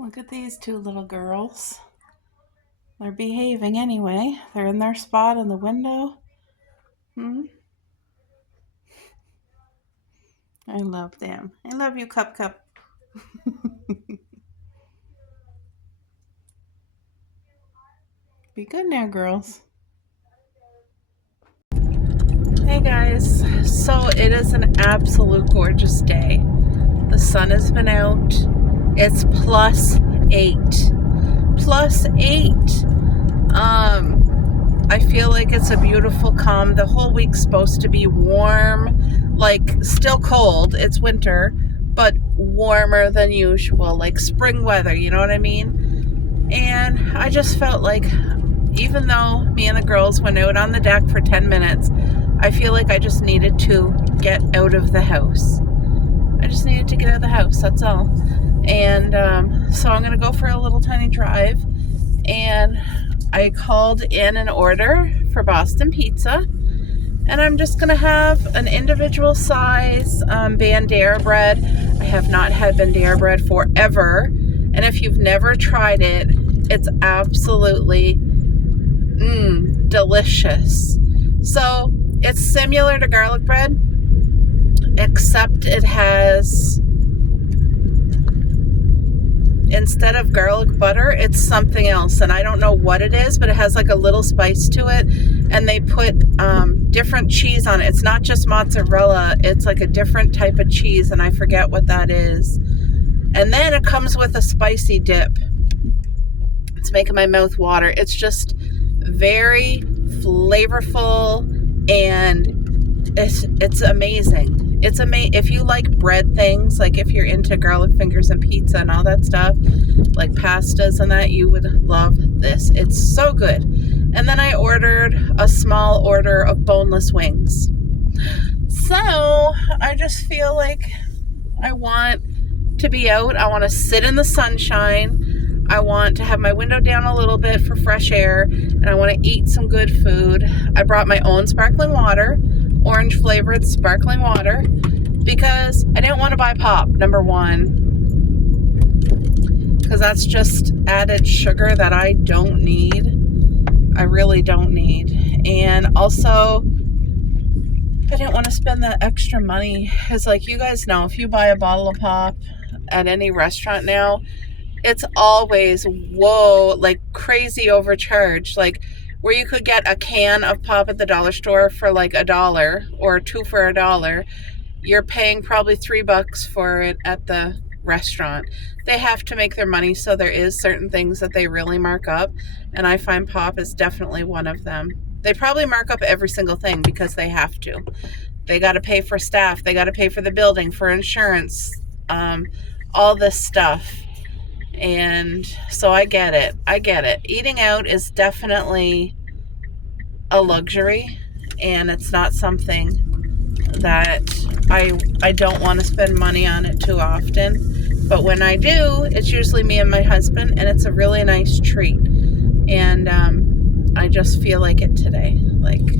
Look at these two little girls. They're behaving anyway. They're in their spot in the window. I love them. I love you, Cup Cup. Be good now, girls. Hey guys, so it is an absolute gorgeous day. The sun has been out. It's +8. +8. I feel like it's a beautiful calm. The whole week's supposed to be warm, like still cold. It's winter, but warmer than usual, like spring weather, you know what I mean? And I just felt like, even though me and the girls went out on the deck for 10 minutes, I feel like I just needed to get out of the house. I just needed to get out of the house, that's all. And so I'm going to go for a little tiny drive. And I called in an order for Boston Pizza. And I'm just going to have an individual size Bandera bread. I have not had Bandera bread forever. And if you've never tried it, it's absolutely delicious. So it's similar to garlic bread, except it has, instead of garlic butter, it's something else. And I don't know what it is, but it has like a little spice to it. And they put different cheese on it. It's not just mozzarella. It's like a different type of cheese, and I forget what that is. And then it comes with a spicy dip. It's making my mouth water. It's just very flavorful, and it's amazing. It's amazing. If you like bread things, like if you're into garlic fingers and pizza and all that stuff, like pastas and that, you would love this. It's so good. And then I ordered a small order of boneless wings. So I just feel like I want to be out. I want to sit in the sunshine. I want to have my window down a little bit for fresh air, and I want to eat some good food. I brought my own sparkling water, orange flavored sparkling water, because I didn't want to buy pop, number one, because that's just added sugar that I don't need. I really don't need. And also, I didn't want to spend that extra money. It's like, you guys know, if you buy a bottle of pop at any restaurant now, it's always, whoa, like crazy overcharged. Like where you could get a can of pop at the dollar store for like $1 or 2 for $1, you're paying probably $3 for it at the restaurant. They have to make their money, so there is certain things that they really mark up, and I find pop is definitely one of them. They probably mark up every single thing because they have to. They got to pay for staff, they got to pay for the building, for insurance, all this stuff. And so I get it. Eating out is definitely a luxury, and it's not something that I don't want to spend money on it too often. But when I do, it's usually me and my husband, and it's a really nice treat. And I just feel like it today. Like,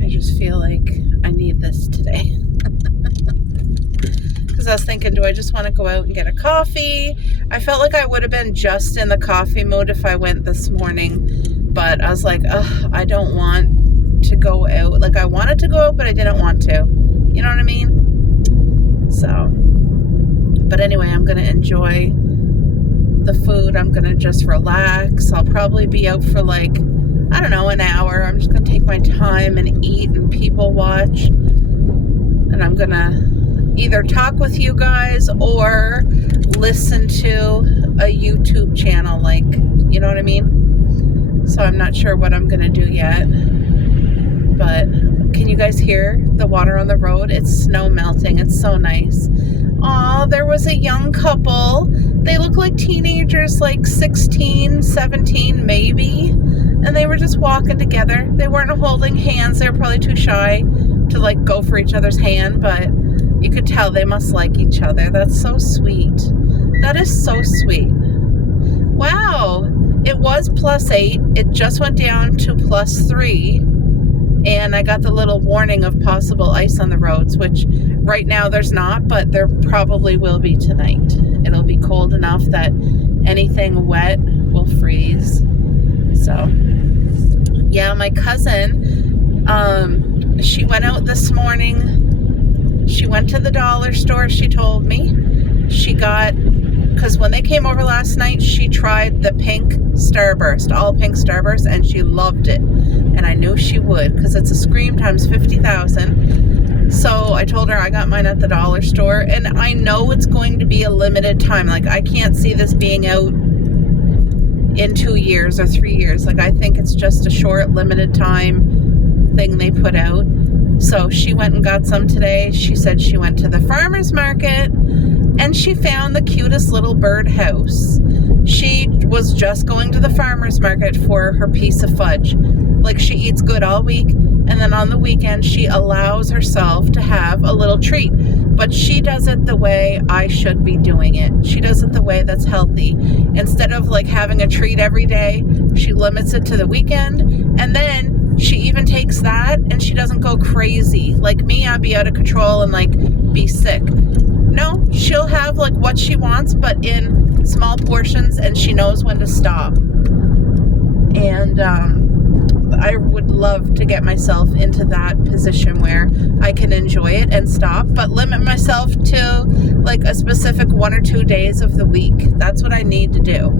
I just feel like I need this today. Because I was thinking, do I just want to go out and get a coffee? I felt like I would have been just in the coffee mood if I went this morning. But I was like, I don't want to go out. Like, I wanted to go out, but I didn't want to. You know what I mean? So, but anyway, I'm going to enjoy the food. I'm going to just relax. I'll probably be out for like, I don't know, an hour. I'm just going to take my time and eat and people watch. And I'm going to either talk with you guys or listen to a YouTube channel, like, you know what I mean? So I'm not sure what I'm going to do yet. But can you guys hear the water on the road? It's snow melting. It's so nice. Aw, there was a young couple. They look like teenagers, like 16, 17 maybe. And they were just walking together. They weren't holding hands. They were probably too shy to like go for each other's hand, but you could tell they must like each other. That's so sweet. That is so sweet. Wow. It was +8. It just went down to +3. And I got the little warning of possible ice on the roads, which right now there's not, but there probably will be tonight. It'll be cold. cold enough that anything wet will freeze. So yeah, my cousin, she went out this morning. She went to the dollar store, she told me. She got, because when they came over last night, she tried the pink Starburst, all pink Starburst, and she loved it. And I knew she would, because it's a Scream times 50,000. So I told her I got mine at the dollar store, and I know it's going to be a limited time. Like, I can't see this being out in 2 years or 3 years. Like, I think it's just a short, limited time thing they put out. So she went and got some today. She said she went to the farmer's market and she found the cutest little birdhouse. She was just going to the farmer's market for her piece of fudge. Like, she eats good all week, and then on the weekend she allows herself to have a little treat. But she does it the way I should be doing it. She does it the way that's healthy. Instead of like having a treat every day, she limits it to the weekend, and then she even takes that and she doesn't go crazy. Like me, I'd be out of control and like be sick. No, she'll have like what she wants, but in small portions, and she knows when to stop. And I would love to get myself into that position where I can enjoy it and stop, but limit myself to like a specific 1 or 2 days of the week. That's what I need to do.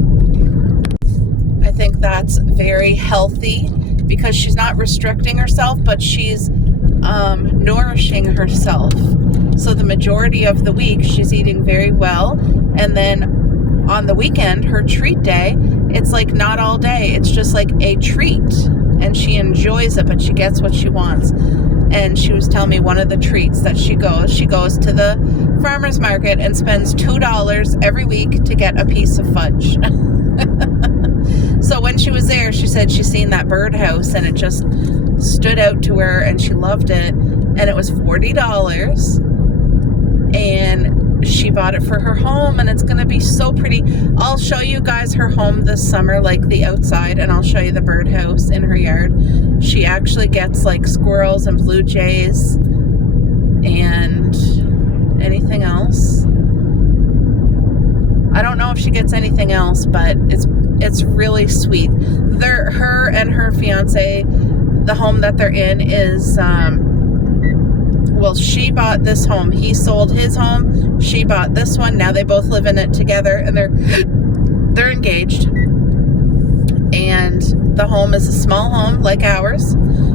I think that's very healthy, because she's not restricting herself, but she's nourishing herself. So the majority of the week she's eating very well, and then on the weekend, her treat day, it's like not all day, it's just like a treat, and she enjoys it, but she gets what she wants. And she was telling me one of the treats that she goes to the farmer's market and spends $2 every week to get a piece of fudge. So when she was there, she said she seen that birdhouse and it just stood out to her and she loved it, and it was $40, and she bought it for her home, and it's gonna be so pretty. I'll show you guys her home this summer, like the outside, and I'll show you the birdhouse in her yard. She actually gets like squirrels and blue jays and anything else. I don't know if she gets anything else, but it's really sweet. Her and her fiance, the home that they're in is, well, she bought this home. He sold his home. She bought this one. Now they both live in it together, and they're engaged. And the home is a small home like ours,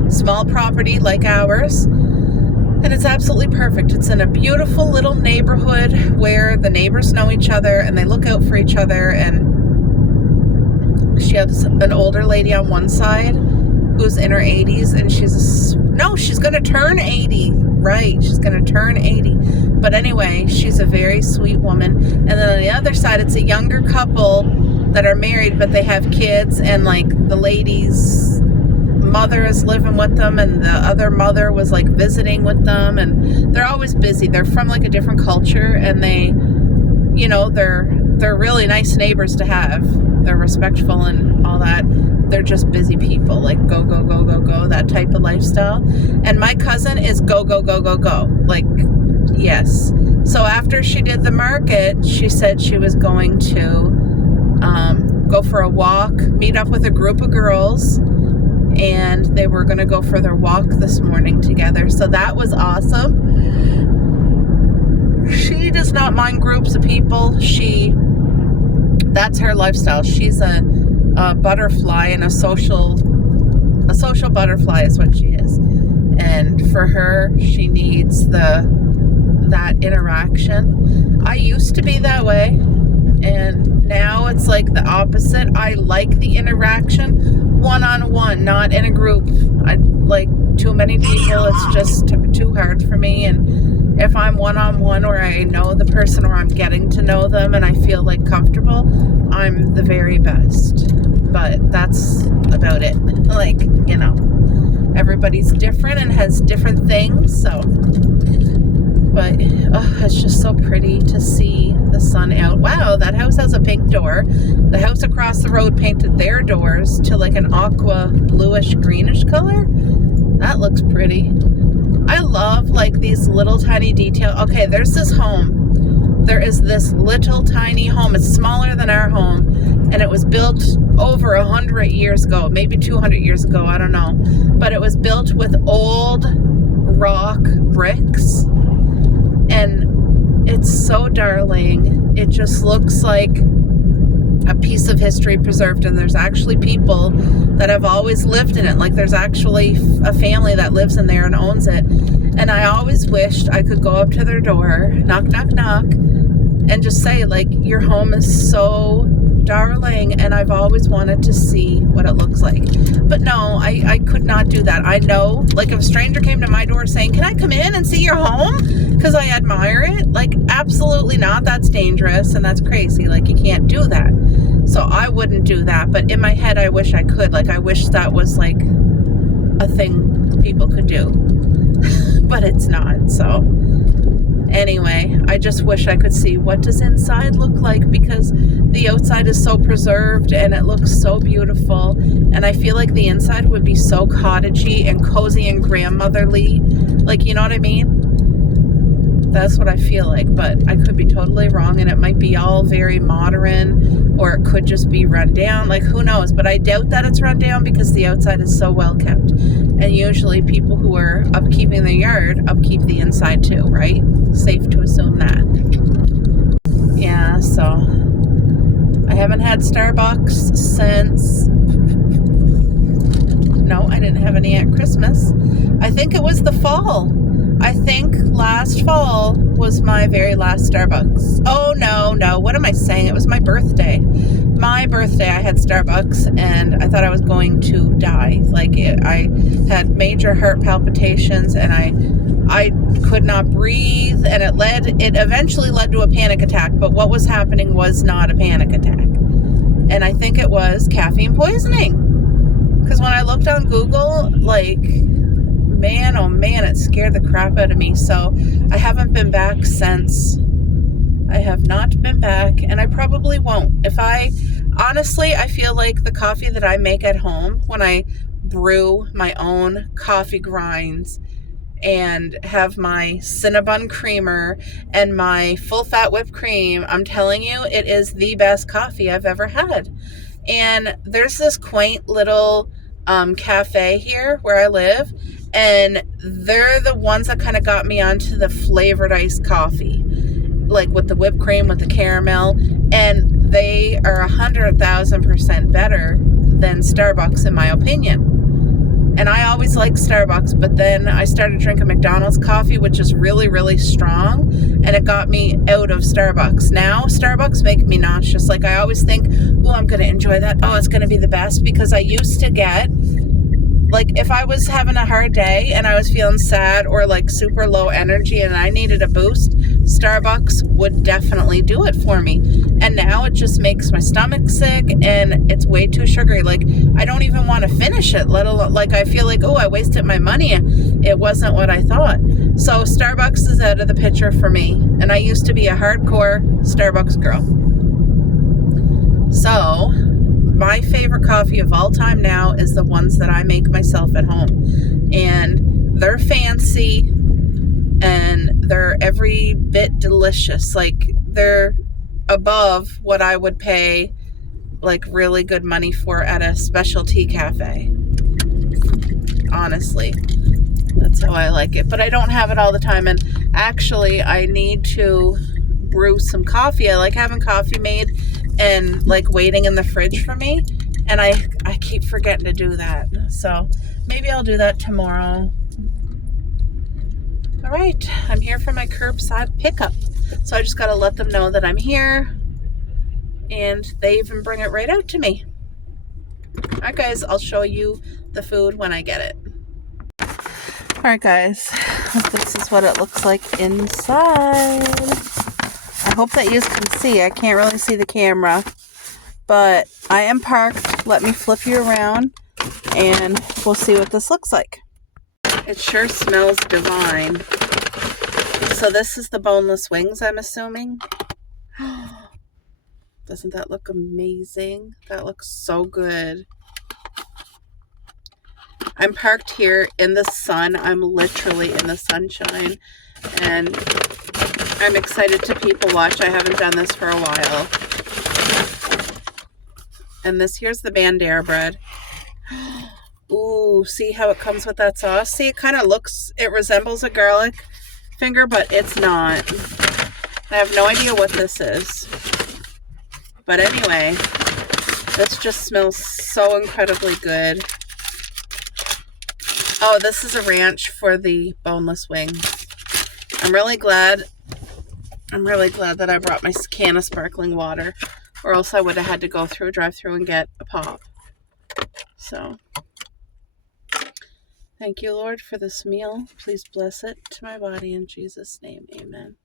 small property like ours. And it's absolutely perfect. It's in a beautiful little neighborhood where the neighbors know each other and they look out for each other. And she has an older lady on one side who's in her 80s, and she's going to turn 80. Right, she's going to turn 80. But anyway, she's a very sweet woman. And then on the other side, it's a younger couple that are married, but they have kids, and like the lady's mother is living with them, and the other mother was like visiting with them, and they're always busy. They're from like a different culture, and they, you know, they're really nice neighbors to have. They're respectful and all that. They're just busy people, like go, go, go, go, go, that type of lifestyle. And my cousin is go, go, go, go, go. Like, yes. So after she did the market, she said she was going to go for a walk, meet up with a group of girls, and they were going to go for their walk this morning together. So that was awesome. She does not mind groups of people. That's her lifestyle. She's a butterfly, and a social butterfly is what she is. And for her, she needs that interaction. I used to be that way, and now it's like the opposite. I like the interaction one-on-one, not in a group. I like too many people. It's just too hard for me. And if I'm one-on-one, or I know the person, or I'm getting to know them and I feel like comfortable, I'm the very best. But that's about it. Like, you know, everybody's different and has different things. So, but it's just so pretty to see the sun out. Wow, that house has a pink door. The house across the road painted their doors to like an aqua bluish greenish color. That looks pretty. I love like these little tiny details. Okay, there's this home there is this little tiny home. It's smaller than our home, and it was built over 100 years ago, maybe 200 years ago, I don't know. But it was built with old rock bricks, and it's so darling. It just looks like a piece of history preserved, and there's actually people that have always lived in it. Like, there's actually a family that lives in there and owns it. And I always wished I could go up to their door, knock, knock, knock, and just say, like, your home is so darling, and I've always wanted to see what it looks like. But no, I could not do that. I know, like, if a stranger came to my door saying, can I come in and see your home because I admire it? Like, absolutely not. That's dangerous and that's crazy. Like, you can't do that. So I wouldn't do that. But in my head, I wish I could. Like, I wish that was like a thing people could do. But it's not. So anyway, I just wish I could see what does inside look like, because the outside is so preserved and it looks so beautiful, and I feel like the inside would be so cottagey and cozy and grandmotherly, like, you know what I mean? That's what I feel like, but I could be totally wrong, and it might be all very modern, or it could just be run down, like, who knows? But I doubt that it's run down, because the outside is so well kept, and usually people who are upkeeping their yard upkeep the inside too, right? Safe to assume that. Yeah, so I haven't had Starbucks since, no, I didn't have any at Christmas. I think it was the fall. I think last fall was my very last Starbucks. Oh, no, what am I saying? It was my birthday. My birthday, I had Starbucks, and I thought I was going to die. Like, I had major heart palpitations, and I could not breathe, and it eventually led to a panic attack, but what was happening was not a panic attack. And I think it was caffeine poisoning. Because when I looked on Google, like, man, oh man, it scared the crap out of me. So I haven't been back since. I have not been back, and I probably won't. Honestly, I feel like the coffee that I make at home, when I brew my own coffee grinds and have my Cinnabon creamer and my full fat whipped cream, I'm telling you, it is the best coffee I've ever had. And there's this quaint little cafe here where I live, and they're the ones that kind of got me onto the flavored iced coffee, like with the whipped cream, with the caramel, and they are 100,000% better than Starbucks in my opinion. And I always liked Starbucks, but then I started drinking McDonald's coffee, which is really, really strong, and it got me out of Starbucks. Now, Starbucks make me nauseous. Like, I always think, oh, I'm going to enjoy that. Oh, it's going to be the best, because I used to get, like, if I was having a hard day and I was feeling sad or, like, super low energy and I needed a boost, Starbucks would definitely do it for me. And now it just makes my stomach sick, and it's way too sugary. Like, I don't even want to finish it, let alone, like, I feel like, oh, I wasted my money. It wasn't what I thought. So Starbucks is out of the picture for me. And I used to be a hardcore Starbucks girl. So my favorite coffee of all time now is the ones that I make myself at home. And they're fancy, and they're every bit delicious. Like, they're above what I would pay, like, really good money for at a specialty cafe. Honestly, that's how I like it. But I don't have it all the time, and actually I need to brew some coffee. I like having coffee made and, like, waiting in the fridge for me, and I keep forgetting to do that. So maybe I'll do that tomorrow. All right, I'm here for my curbside pickup. So I just got to let them know that I'm here, and they even bring it right out to me. All right, guys, I'll show you the food when I get it. All right, guys, this is what it looks like inside. I hope that you can see. I can't really see the camera, but I am parked. Let me flip you around, and we'll see what this looks like. It sure smells divine. So this is the boneless wings, I'm assuming. Doesn't that look amazing? That looks so good. I'm parked here in the sun. I'm literally in the sunshine. And I'm excited to people watch. I haven't done this for a while. And this here's the Bandera bread. Ooh, see how it comes with that sauce? See, it kind of looks, it resembles a garlic finger, but it's not. I have no idea what this is. But anyway, this just smells so incredibly good. Oh, this is a ranch for the boneless wings. I'm really glad that I brought my can of sparkling water, or else I would have had to go through a drive-through and get a pop. So, thank you, Lord, for this meal. Please bless it to my body in Jesus' name. Amen.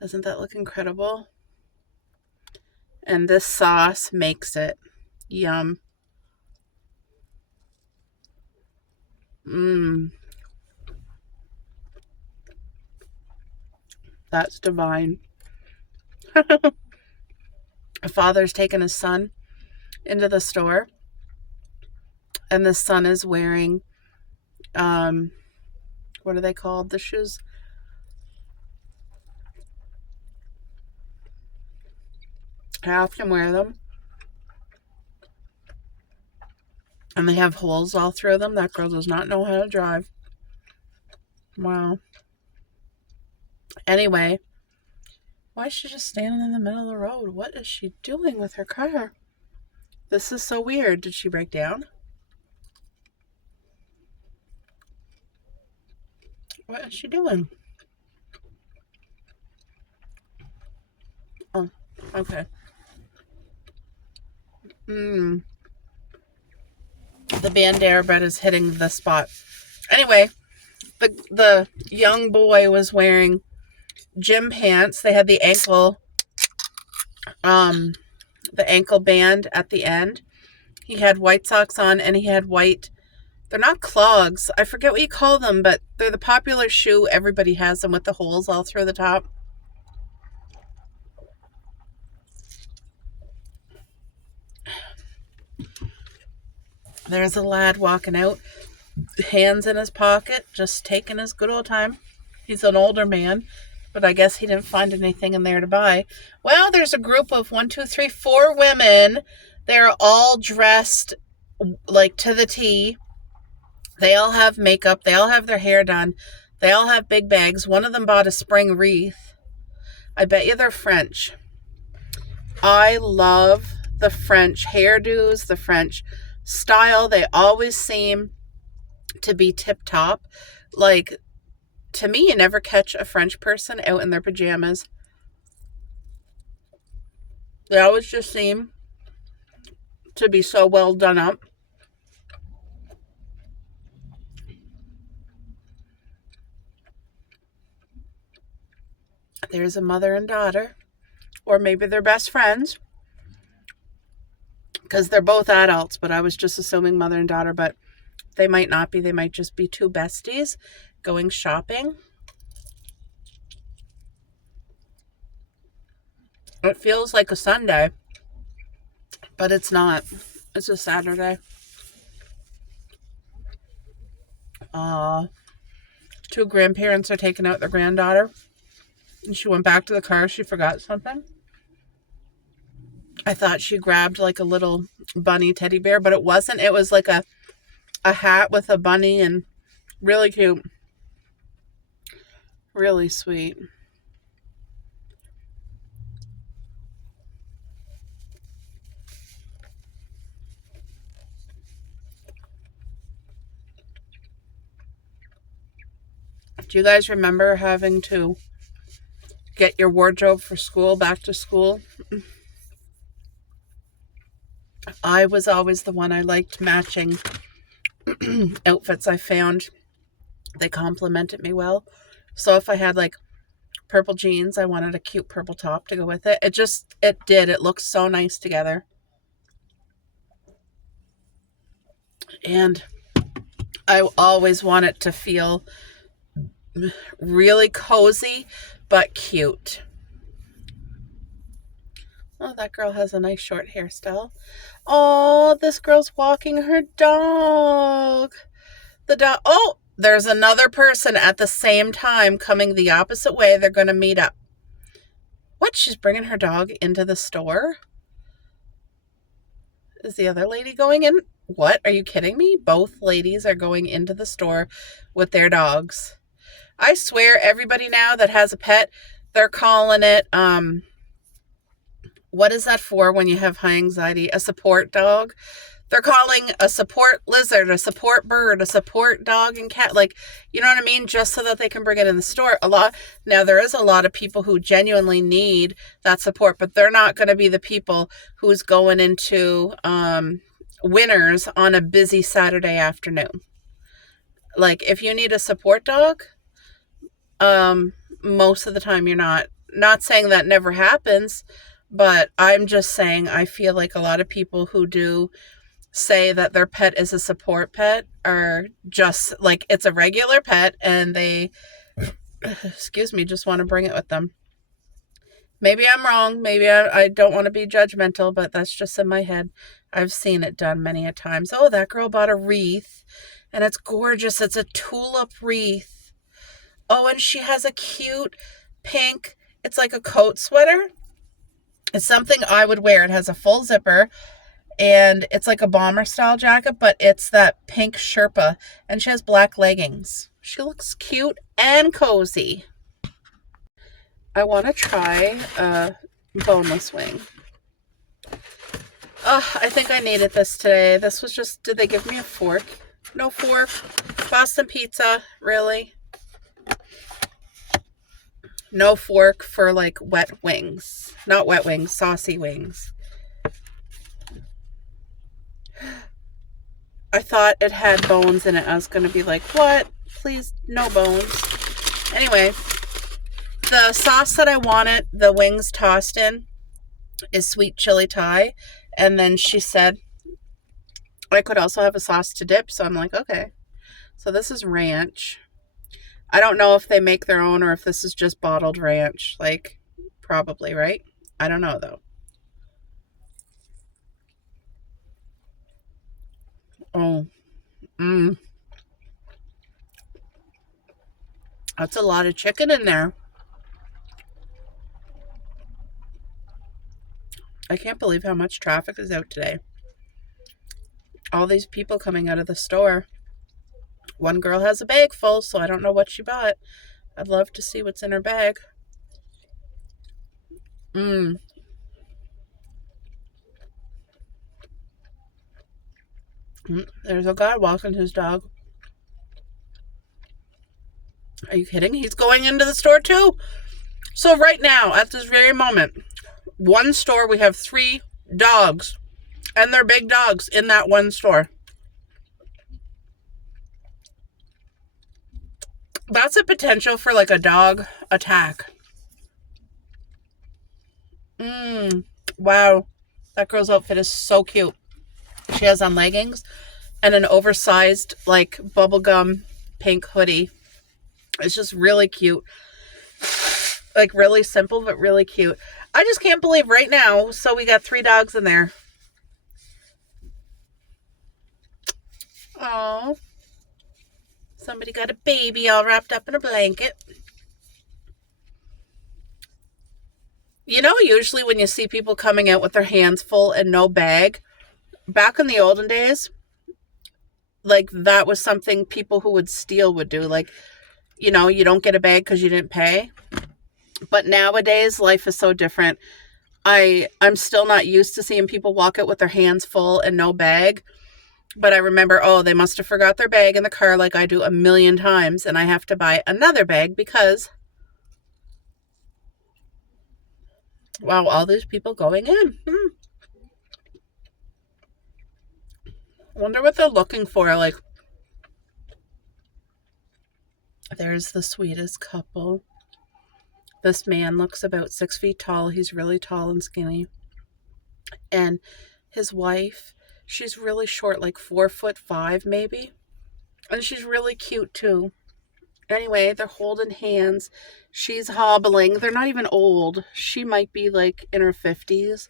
Doesn't that look incredible? And this sauce makes it. Yum. Mmm. That's divine. A father's taken his son into the store, and the son is wearing, what are they called? The shoes? I often wear them. And they have holes all through them. That girl does not know how to drive. Wow. Anyway, why is she just standing in the middle of the road? What is she doing with her car? This is so weird. Did she break down? What is she doing? Oh, okay. The Bandera bread is hitting the spot. Anyway, the young boy was wearing gym pants. They had the ankle band at the end. He had white socks on, and he had white, they're not clogs. I forget what you call them, but they're the popular shoe. Everybody has them with the holes all through the top. There's a lad walking out, hands in his pocket, just taking his good old time. He's an older man, but I guess he didn't find anything in there to buy. Well, there's a group of 4 women. They're all dressed like to the T. They all have makeup. They all have their hair done. They all have big bags. One of them bought a spring wreath. I bet you they're French. I love the French hairdos, the French style. They always seem to be tip-top. Like, to me, you never catch a French person out in their pajamas. They always just seem to be so well done up. There's a mother and daughter, or maybe they're best friends, because they're both adults, but I was just assuming mother and daughter, but they might not be. They might just be 2 besties going shopping. It feels like a Sunday, but it's not. It's a Saturday. 2 grandparents are taking out their granddaughter, and she went back to the car. She forgot something. I thought she grabbed like a little bunny teddy bear, but it wasn't. It was like a hat with a bunny, and really cute. Really sweet. Do you guys remember having to get your wardrobe for school, back to school? I was always the one. I liked matching outfits. I found they complimented me well. So if I had like purple jeans, I wanted a cute purple top to go with it. It looked so nice together. And I always want it to feel really cozy, but cute. Oh, that girl has a nice short hairstyle. Oh, this girl's walking her dog. Oh, there's another person at the same time coming the opposite way. They're going to meet up. What? She's bringing her dog into the store? Is the other lady going in? What? Are you kidding me? Both ladies are going into the store with their dogs. I swear everybody now that has a pet, they're calling it, what is that for when you have high anxiety? A support dog? They're calling a support lizard, a support bird, a support dog and cat. Like, you know what I mean? Just so that they can bring it in the store. Now, there is a lot of people who genuinely need that support, but they're not going to be the people who's going into Winners on a busy Saturday afternoon. Like, if you need a support dog, most of the time you're not saying that never happens, but I'm just saying I feel like a lot of people who do say that their pet is a support pet are just like, it's a regular pet and they, excuse me, just want to bring it with them. Maybe I'm wrong. Maybe I don't want to be judgmental, but that's just in my head. I've seen it done many a times. Oh, that girl bought a wreath and it's gorgeous. It's a tulip wreath. Oh, and she has a cute pink, it's like a coat sweater. It's something I would wear. It has a full zipper and it's like a bomber style jacket, but it's that pink Sherpa and she has black leggings. She looks cute and cozy. I want to try a boneless wing. Oh, I think I needed this today. This was just, did they give me a fork? No fork. Boston Pizza, really? No fork for like wet wings. Not wet wings, saucy wings. I thought it had bones in it. I was going to be like, what? Please, no bones. Anyway, the sauce that I wanted the wings tossed in is sweet chili Thai. And then she said I could also have a sauce to dip. So I'm like, okay. So this is ranch. I don't know if they make their own or if this is just bottled ranch. Like, probably, right? I don't know, though. Oh, that's a lot of chicken in there. I can't believe how much traffic is out today. All these people coming out of the store. One girl has a bag full, so I don't know what she bought. I'd love to see what's in her bag. There's a guy walking his dog. Are you kidding? He's going into the store too. So right now, at this very moment, one store, we have 3 dogs. And they're big dogs in that one store. That's a potential for like a dog attack. Wow. That girl's outfit is so cute. She has on leggings and an oversized like bubblegum pink hoodie. It's just really cute. Like really simple, but really cute. I just can't believe right now. So we got 3 dogs in there. Oh, somebody got a baby all wrapped up in a blanket. You know, usually when you see people coming out with their hands full and no bag, back in the olden days, like that was something people who would steal would do. Like, you know, you don't get a bag because you didn't pay. But nowadays, life is so different. I'm still not used to seeing people walk out with their hands full and no bag. But I remember, oh, they must have forgot their bag in the car like I do a million times. And I have to buy another bag because, wow, all these people going in. I wonder what they're looking for. Like, there's the sweetest couple. This man looks about 6 feet tall. He's really tall and skinny. And his wife, she's really short, like 4'5" maybe. And she's really cute too. Anyway, they're holding hands. She's hobbling. They're not even old. She might be like in her 50s.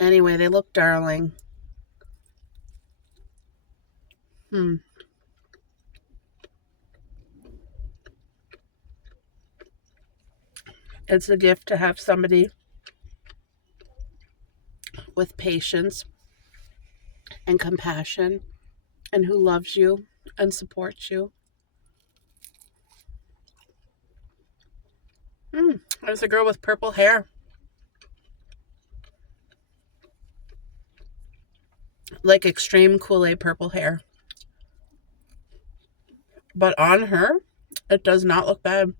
Anyway, they look darling. It's a gift to have somebody with patience and compassion and who loves you and supports you. There's a girl with purple hair. Like extreme Kool-Aid purple hair. But on her, it does not look bad.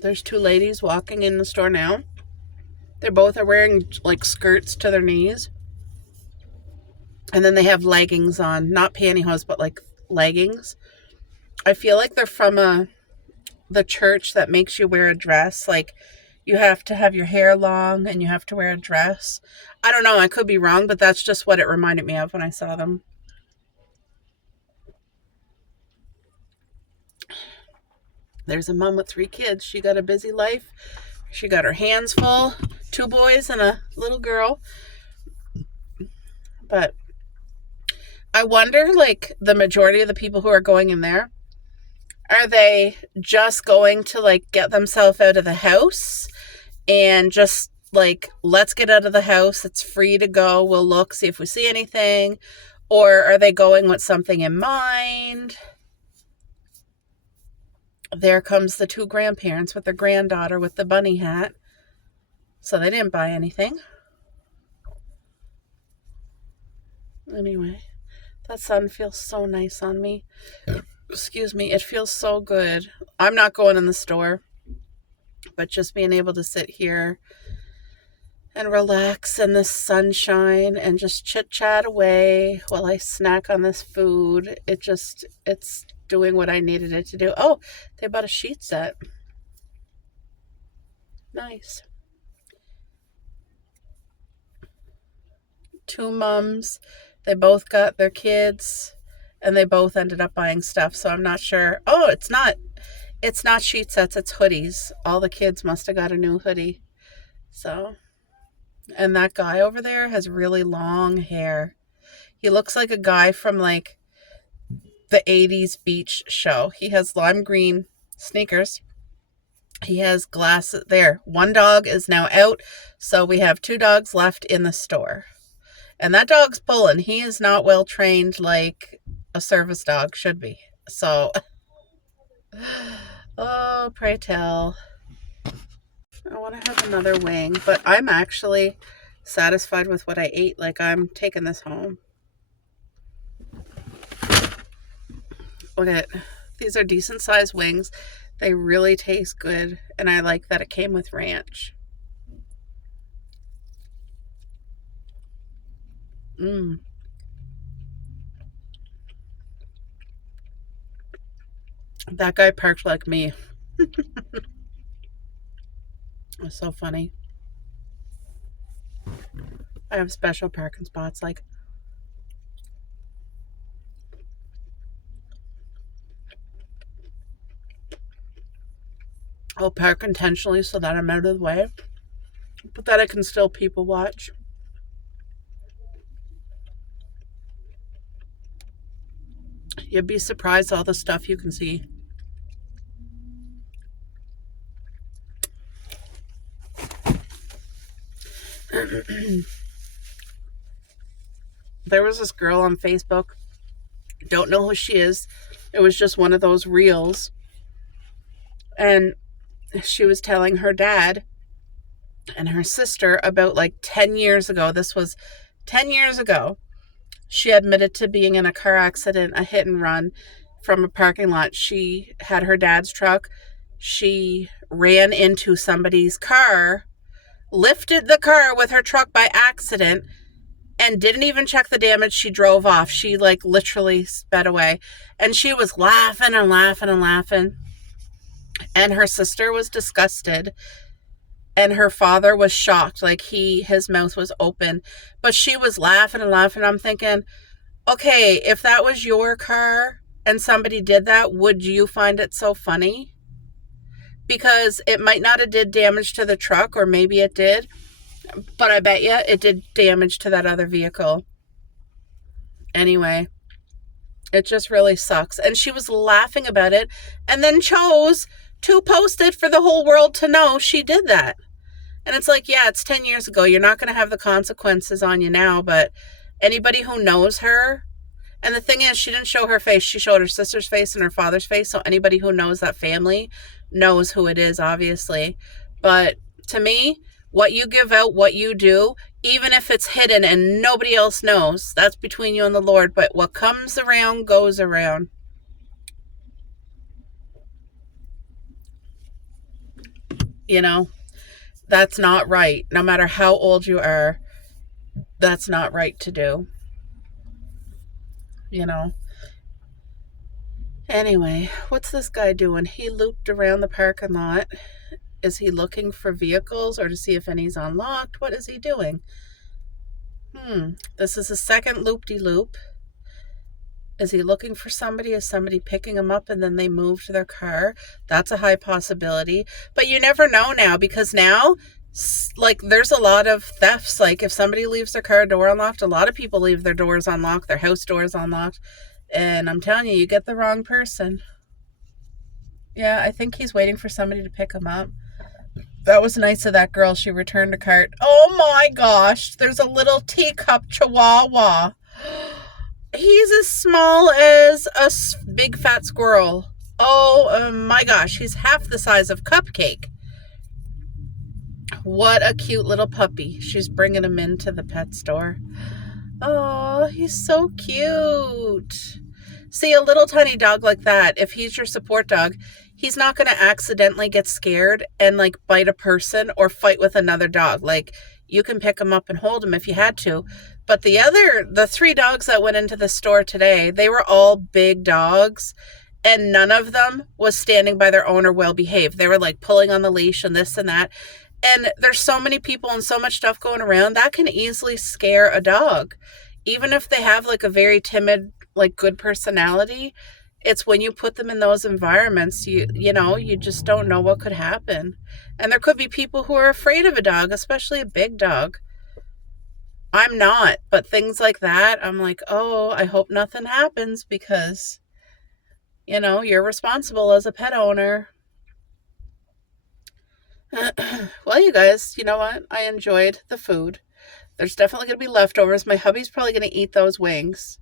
There's two ladies walking in the store now. They both are wearing like skirts to their knees. And then they have leggings on. Not pantyhose, but like leggings. I feel like they're from the church that makes you wear a dress. Like, you have to have your hair long and you have to wear a dress. I don't know. I could be wrong, but that's just what it reminded me of when I saw them. There's a mom with 3 kids. She got a busy life. She got her hands full. 2 boys and a little girl. But I wonder, like, the majority of the people who are going in there, are they just going to, like, get themselves out of the house and just, like, let's get out of the house. It's free to go. We'll look, see if we see anything. Or are they going with something in mind? There comes the 2 grandparents with their granddaughter with the bunny hat. So they didn't buy anything. Anyway, that sun feels so nice on me. Excuse me, it feels so good. I'm not going in the store, but just being able to sit here and relax in the sunshine and just chit-chat away while I snack on this food. It's doing what I needed it to do. Oh, they bought a sheet set. Nice. 2 mums. They both got their kids. And they both ended up buying stuff, so I'm not sure. Oh, it's not sheet sets, it's hoodies. All the kids must have got a new hoodie. So, and that guy over there has really long hair. He looks like a guy from like the 80s beach show. He has lime green sneakers. He has glasses. There, 1 dog is now out, so we have 2 dogs left in the store. And that dog's pulling. He is not well trained like a service dog should be. So, oh, pray tell. I want to have another wing, but I'm actually satisfied with what I ate. Like, I'm taking this home. Look at it. These are decent sized wings. They really taste good, and I like that it came with ranch. That guy parked like me. It's so funny. I have special parking spots, like, I'll park intentionally so that I'm out of the way, but that I can still people watch. You'd be surprised all the stuff you can see. There was this girl on Facebook. Don't know who she is. It was just one of those reels. And she was telling her dad and her sister about like 10 years ago. This was 10 years ago. She admitted to being in a car accident, a hit and run from a parking lot. She had her dad's truck. She ran into somebody's car, lifted the car with her truck by accident, and didn't even check the damage. She drove off. She like literally sped away. And she was laughing and laughing and laughing. And her sister was disgusted. And her father was shocked, like his mouth was open. But she was laughing and laughing. I'm thinking, okay, if that was your car and somebody did that, would you find it so funny? Because it might not have did damage to the truck, or maybe it did. But I bet you it did damage to that other vehicle. Anyway, it just really sucks. And she was laughing about it and then chose to post it for the whole world to know she did that. And it's like, yeah, it's 10 years ago. You're not going to have the consequences on you now, but anybody who knows her, and the thing is, she didn't show her face. She showed her sister's face and her father's face. So anybody who knows that family knows who it is, obviously. But to me, what you give out, what you do, even if it's hidden and nobody else knows, that's between you and the Lord. But what comes around goes around. You know, that's not right. No matter how old you are, that's not right to do. You know. Anyway, what's this guy doing? He looped around the parking lot. Is he looking for vehicles or to see if any's unlocked? What is he doing? This is a second loop-de-loop. Is he looking for somebody? Is somebody picking him up and then they move to their car? That's a high possibility. But you never know now, because now, like, there's a lot of thefts. Like, if somebody leaves their car door unlocked, a lot of people leave their doors unlocked, their house doors unlocked. And I'm telling you, you get the wrong person. Yeah, I think he's waiting for somebody to pick him up. That was nice of that girl. She returned a cart. Oh my gosh, there's a little teacup chihuahua. He's as small as a big fat squirrel. Oh my gosh, he's half the size of Cupcake. What a cute little puppy. She's bringing him into the pet store. Oh, he's so cute. See, a little tiny dog like that, if he's your support dog, he's not going to accidentally get scared and like bite a person or fight with another dog. Like, you can pick him up and hold him if you had to. But the 3 dogs that went into the store today, they were all big dogs, and none of them was standing by their owner well behaved. They were like pulling on the leash and this and that. And there's so many people and so much stuff going around that can easily scare a dog. Even if they have like a very timid, like good personality, it's when you put them in those environments, you just don't know what could happen. And there could be people who are afraid of a dog, especially a big dog. I'm not, but things like that, I'm like, oh, I hope nothing happens, because, you're responsible as a pet owner. Well, you guys, you know what? I enjoyed the food. There's definitely going to be leftovers. My hubby's probably going to eat those wings.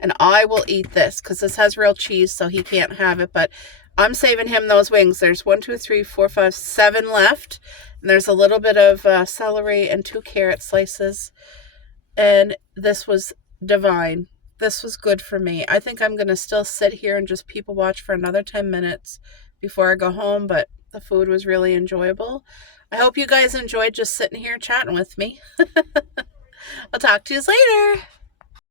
And I will eat this because this has real cheese, so he can't have it. But I'm saving him those wings. There's 1, 2, 3, 4, 5, 7 left. And there's a little bit of celery and 2 carrot slices. And this was divine. This was good for me. I think I'm going to still sit here and just people watch for another 10 minutes before I go home. But the food was really enjoyable. I hope you guys enjoyed just sitting here chatting with me. I'll talk to you later.